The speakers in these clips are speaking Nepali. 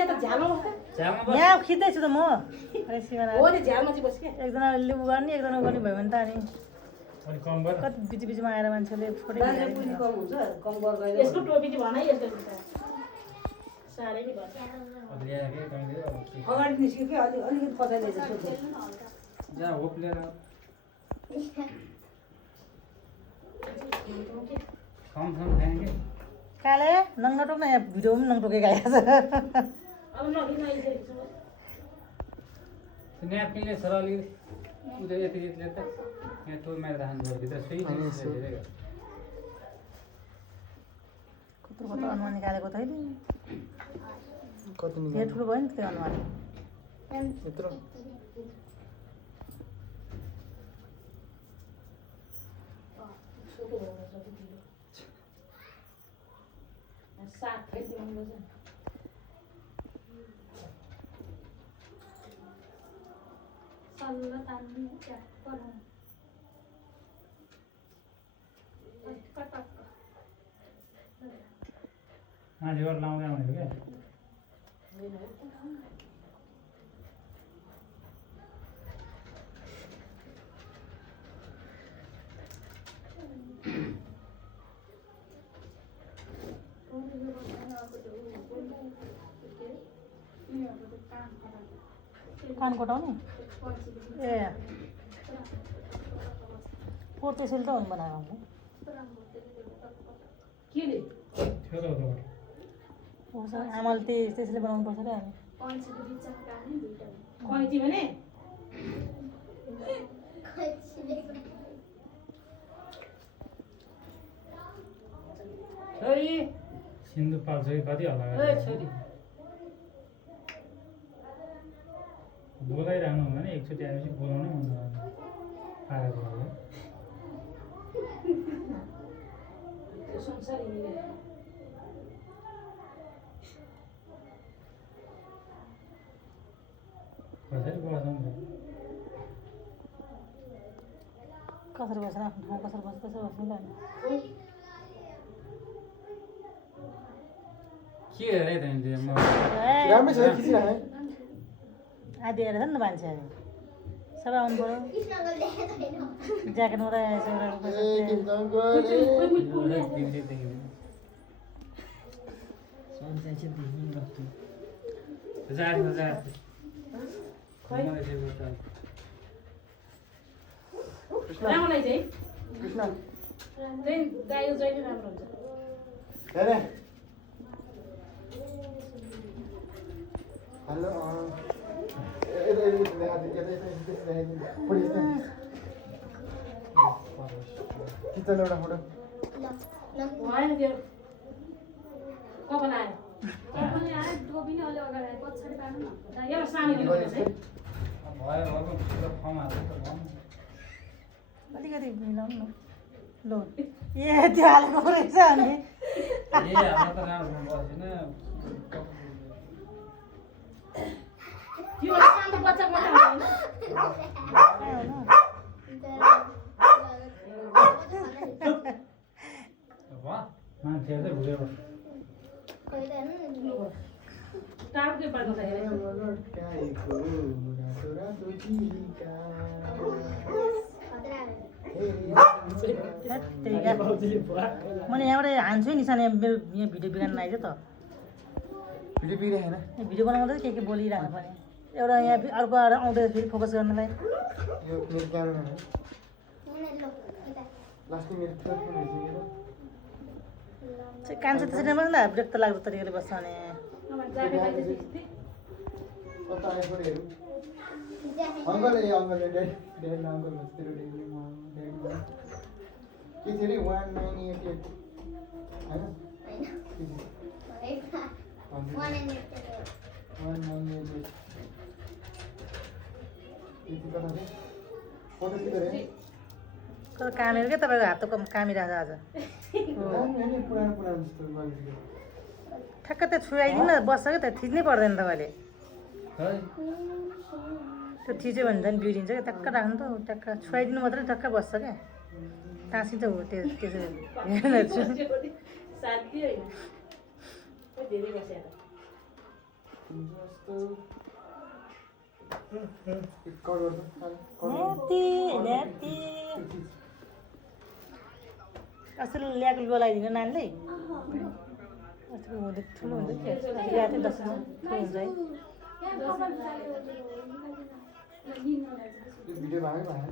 यहाँ खिच्दैछु त म एकजना लिउ गर्ने एकजना गर्ने भयो भने त अनि कति बिच बिचमा आएर मान्छेले फोटो यसको टोपी चाहिँ भनाइ यसको साह्रै नै भन्छ अगाडि निस्क्यो कि अलिकति पछाडि जा होप लिएर खाऊँ खाएंगे काले नङ नटोक न यहाँ भिडियो पनि नङ टोकेको आएको छ अब नकिन आइसकेको छ न्यापकिन ले सर अलि उता यति यतिले त यहाँ टोलमा राख्नु पर्यो भित्र सुई धेरै कत्रो कत्रो अनुमान निकालेको त अहिले कति धेरै ठुलो भयो नि त्यो अनुमान यत्रो सात फेरि दिनुपर्छ सल्ल तान्नु ट्याक्क माथि गरेर लाउँदै आउने क्या कान कोटाउने ए पोहोर त्यसैले त हो नि बनाएको के ले थियो त आमाले त्यसैले बनाउनु पर्छ क्या हामी कैँची भने छोरी सिन्दुर पाल्छ कि कति होला छोरी बोलाइरहनु हुँदैन एकचोटि आएपछि बोलाउनै हुँदैन आएको हो त्यो संसार हिँडेर कसरी बस्नु कसरी बस्छ आफ्नो ठाउँ कसरी बस्छ त्यसरी बस्नु त के हेरे त्यहाँदेखि म राम्रै छ खिचिराखे आधी हेरेछ नि त मान्छेहरू सबै आउनु पऱ्यो ज्याकेट मात्रै आएछ राम्रोलाई चाहिँ कृष्ण चाहिँ गाईको जहिले राम्रो हुन्छ हेरे हेलो किचन एउटा फोटो भएन त्यो कपाल आयो एउटा सानो दिनुपर्छ है भयो फर्म हाल्छ त अलिकति मिलाउनु न ल ए त्यो हालेको रहेछ अनि ए हाम्रो त राम्रो बसेन त्यो सानो बच्चा बच्चा होइन मान्छेहरू चाहिँ भुल्यो टाउकै पार्नु छ मैले यहाँबाट हान्छु नि सानो मेरो यहाँ भिडियो बिगार्नु आइज त भिडियो बिग्रिरहेन भिडियो बनाउँदा के बोलिरहेको पनि एउटा यहाँ अर्को आउँदै फेरि फोकस गर्नलाई यो मेरो क्यामेरा हो लास्टमा मेरो फोन कान्छ त्यसरी बस्नु त ब्रेक त लाग्दो तरिकाले बस्छ भने कता आइपुग्यो हेरौँ अङ्कल ए अङ्कल ड्याडी अङ्कल तेरो ड्याडी के थियो अरे 1988 होइन 1988 यति कता थियो फोटो के अरे तर कामेर क्या तपाईँको हात त कामिरहेको आज पुरानो पुरानो जस्तो लाग्यो ठ्याक्क त्यो छुवाइदिनु न बस्छ क्या त थिच्नै पर्दैन तपाईँले त्यो थिच्यो भने झन् बिग्रिन्छ क्या टक्क राख्नु त टक्क छुवाइदिनु मात्रै टक्क बस्छ क्या टाँसिन्छ हो त्यो त्यसरी साथी होइन धेरै बसेर ल्याप्ती अस्ति ल्याएको लुगा लगाइदिनु नानीले अस्ति हुँदै ठुलो हुँदै थियो ल्याएको थियो 10 ठुलो हुन्छ है भिडियो भागै भएन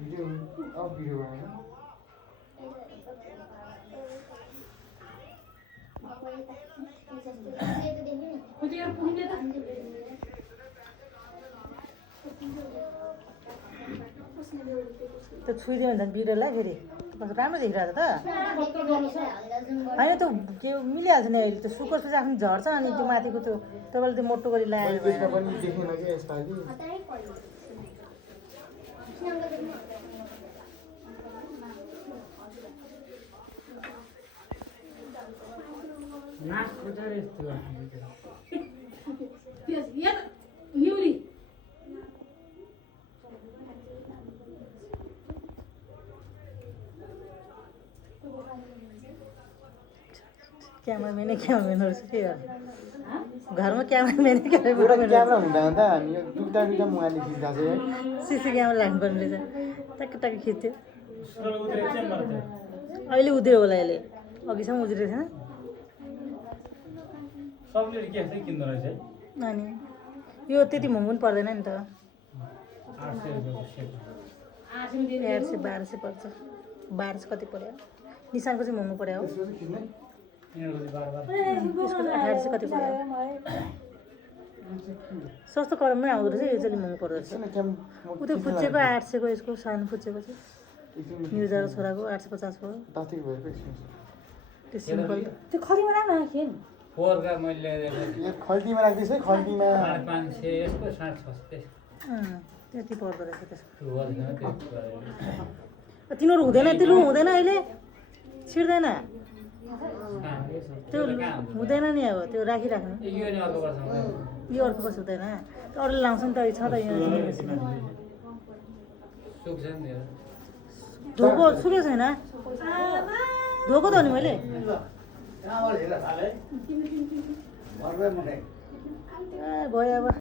भिडियो भिडियो भएन त्यो छुइदियो भने त भिडियोलाई फेरि कस्तो राम्रो देखिरहेको छ त होइन त्यो के मिलिहाल्छ नि अहिले त्यो सुकोसपछि आफ्नो झर्छ अनि त्यो माथिको त्यो तपाईँले त्यो मोटो गरी मैले लगाएर त्यसमा पनि देखेन कि यसपालि नाक खोजेर यस्तो क्यामराम्यानै क्यामराम्यान रहेछ के गर्नु घरमा क्यामराम्यानै एउटा क्यामराम्यान क्यामेरा हुँदा हुँदा हामी यो दुईटा मुहाले खिच्दा चाहिँ है सिसी क्यामेरा राख्नुपर्ने रहेछ टक्क टक्क खिच्थ्यो सुरल उद्रेक चाहिँ मर्छ अहिले उध्रियो होला यसले अघिसम्म उध्रिएको थिएन सबले के चाहिँ किन्दो रहेछ है अनि यो त्यति महँगो पनि पर्दैन नि त 800 रुपियाँको सेट 1100 1200 पर्छ 1200 कति पर्यो निशानको चाहिँ महँगो पर्यो हो त्यसको चाहिँ खिच्ने यिनीहरूको चाहिँ बार त्यसको चाहिँ 1800 कति पर्यो सस्तो करममै आउँदो रहेछ यो चाहिँ महँगो पर्दो रहेछ एकछिन क्याम ऊ त्यो फुच्चेको 800 को यसको सानो फुच्चेको चाहिँ एकछिन निर्जाको छोराको 850 को तातिक भएको एकछिन त्यो सिम्पल त्यो खरीमा राख्न खेल फोरका मैले ल्याएको यो खल्टीमा राख्दैछ है खल्टीमा 500 यसको 650 त्यति पर्दो रहेछ त्यसको त्यो गर्दैन त्यो तिनीहरू हुँदैन तिनीहरू हुँदैन अहिले छिर्दैन त्यो हुँदैन नि अब त्यो राखिराख्नु यो नि अर्को वर्ष हुँदैन यो अर्को वर्ष हुँदैन अरूले लाउँछ नि त छ त यहाँ सुक्छ नि त्यो धोको सुकेको छैन धोको त हो नि मैले भयो अब